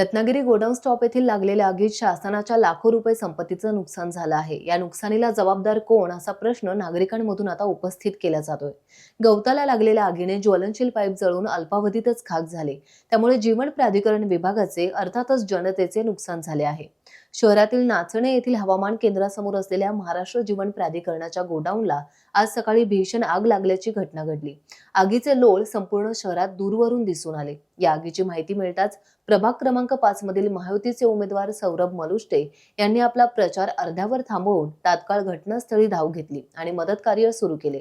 Ratnagiri godown stop येथील लागलेल्या आगीत शासनाच्या लाखो रुपये संपत्तीचं नुकसान झालं आहे। या नुकसानीला जबाबदार कोण असा प्रश्न नागरिकांमधून आता उपस्थित केला जातोय। गवताला लागलेल्या आगीने ज्वलनशील पाईप जळून अल्पावधीतच खाक झाले, त्यामुळे जीवन प्राधिकरण विभागाचे अर्थातच जनतेचे नुकसान झाले आहे। शहरातील नाचणे येथील हवामान केंद्रासमोर असलेल्या महाराष्ट्र जीवन प्राधिकरणाच्या गोडाऊनला आज सकाळी भीषण आग लागल्याची घटना घडली। आगीचे लोळ संपूर्ण शहरात दूरवरून दिसून आले। या आगीची माहिती मिळताच प्रभाग क्रमांक 5 मधील महायुतीचे उमेदवार सौरभ मलुष्टे यांनी आपला प्रचार अर्ध्यावर थांबवून तात्काळ घटनास्थळी धाव घेतली आणि मदत कार्य सुरू केले।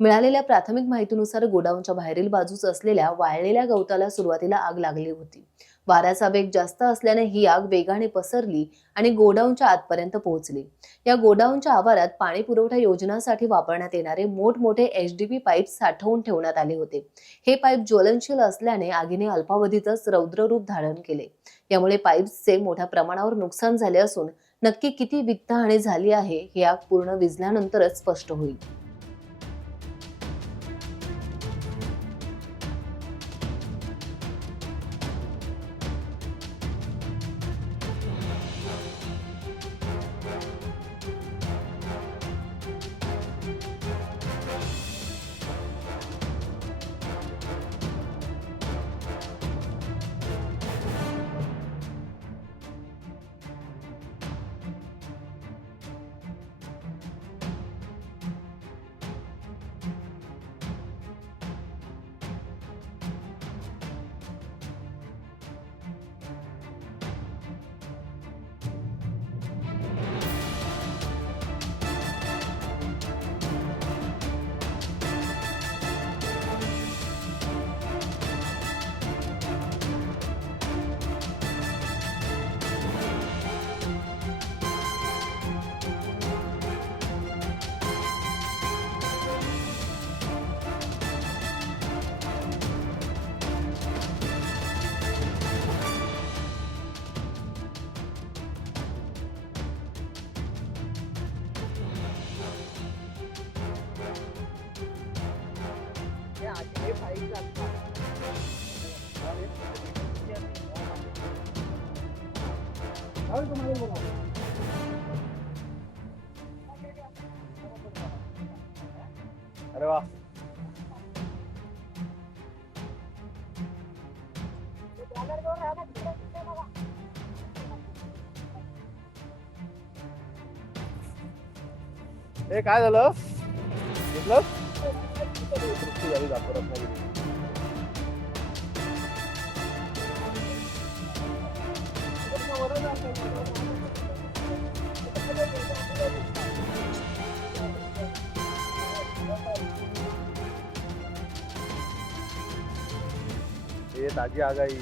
मिळालेल्या प्राथमिक माहितीनुसार गोडाऊनच्या बाहेरील बाजूस असलेल्या वाळलेल्या गवताला सुरुवातीला आग लागली होती। वाऱ्याचा वेग जास्त असल्याने ही आग वेगाने पसरली आणि गोडाऊनच्या आतपर्यंत पोहोचली। या गोडाऊनच्या आवारात पाणी पुरवठा योजनांसाठी वापरण्यात येणारे मोठमोठे एचडीपी पाईप साठवून ठेवण्यात आले होते। हे पाईप ज्वलनशील असल्याने आगीने अल्पावधीतच रौद्र रूप धारण केले। यामुळे पाईप्सचे मोठ्या प्रमाणावर नुकसान झाले असून नक्की किती वित्तहानी झाली आहे हे आग पूर्ण विझल्यानंतरच स्पष्ट होईल। अरे वाह, हे काय झालं? घेतलं? वृष्टी झाली जातो रत्नागिरी. हे ताजी आगाई.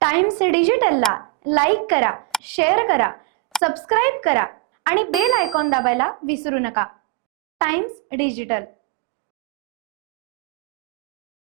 टाइम्स डिजिटलला लाईक करा, शेअर करा, सबस्क्राईब करा आणि बेल आयकॉन दाबायला विसरू नका। Times digital.